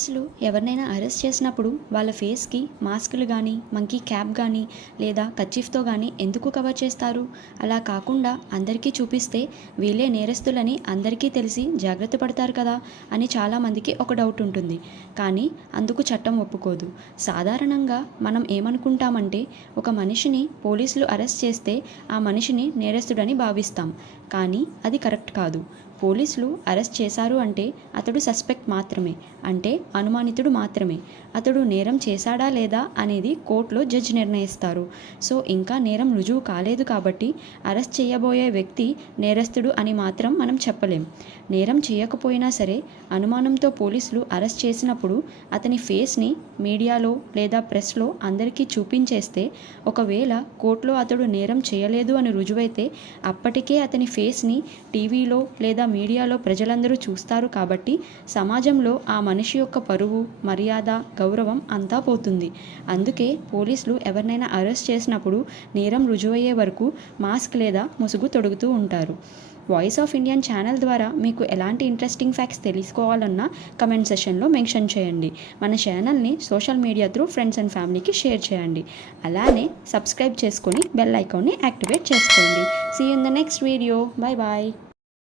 పోలీసులు ఎవరినైనా అరెస్ట్ చేసినప్పుడు వాళ్ళ ఫేస్కి మాస్కులు కానీ మంకీ క్యాప్ కానీ లేదా కచ్చిఫ్తో కానీ ఎందుకు కవర్ చేస్తారు? అలా కాకుండా అందరికీ చూపిస్తే వీళ్ళే నేరస్తులని అందరికీ తెలిసి జాగ్రత్త పడతారు కదా అని చాలామందికి ఒక డౌట్ ఉంటుంది. కానీ అందుకు చట్టం ఒప్పుకోదు. సాధారణంగా మనం ఏమనుకుంటామంటే ఒక మనిషిని పోలీసులు అరెస్ట్ చేస్తే ఆ మనిషిని నేరస్తుడని భావిస్తాం. కానీ అది కరెక్ట్ కాదు. పోలీసులు అరెస్ట్ చేశారు అంటే అతడు సస్పెక్ట్ మాత్రమే అంటే అనుమానితుడు మాత్రమే. అతడు నేరం చేశాడా లేదా అనేది కోర్టులో జడ్జ్ నిర్ణయిస్తారు. సో ఇంకా నేరం రుజువు కాలేదు కాబట్టి అరెస్ట్ చేయబోయే వ్యక్తి నేరస్తుడు అని మాత్రం మనం చెప్పలేం. నేరం చేయకపోయినా సరే అనుమానంతో పోలీసులు అరెస్ట్ చేసినప్పుడు అతని ఫేస్ని మీడియాలో లేదా ప్రెస్లో అందరికీ చూపించేస్తే ఒకవేళ కోర్టులో అతడు నేరం చేయలేదు అని రుజువైతే అప్పటికే అతని ఫేస్ని టీవీలో లేదా మీడియాలో ప్రజలందరూ చూస్తారు కాబట్టి సమాజంలో ఆ మనిషి యొక్క పరువు మర్యాద గౌరవం అంతా పోతుంది. అందుకే పోలీసులు ఎవరినైనా అరెస్ట్ చేసినప్పుడు నేరం రుజువయ్యే వరకు మాస్క్ లేదా ముసుగు తొడుగుతూ ఉంటారు. వాయిస్ ఆఫ్ ఇండియన్ ఛానల్ ద్వారా మీకు ఎలాంటి ఇంట్రెస్టింగ్ ఫ్యాక్ట్స్ తెలుసుకోవాలన్నా కమెంట్ సెషన్లో మెన్షన్ చేయండి. మన ఛానల్ని social media through friends and ఫ్యామిలీకి షేర్ చేయండి. అలానే సబ్స్క్రైబ్ చేసుకొని బెల్ ఐకాన్ని యాక్టివేట్ చేసుకోండి. See in the next video bye bye